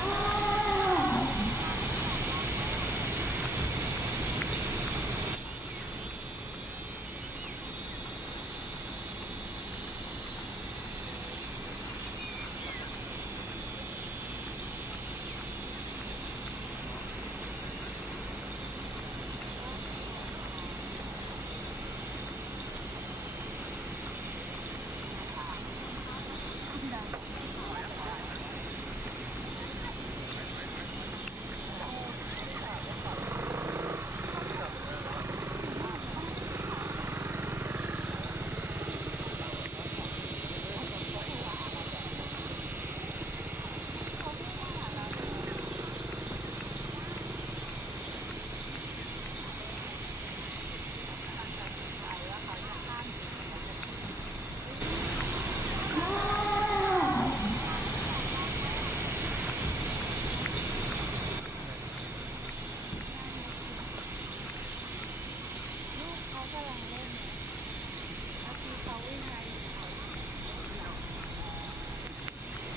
Oh! เขากำลังเล่น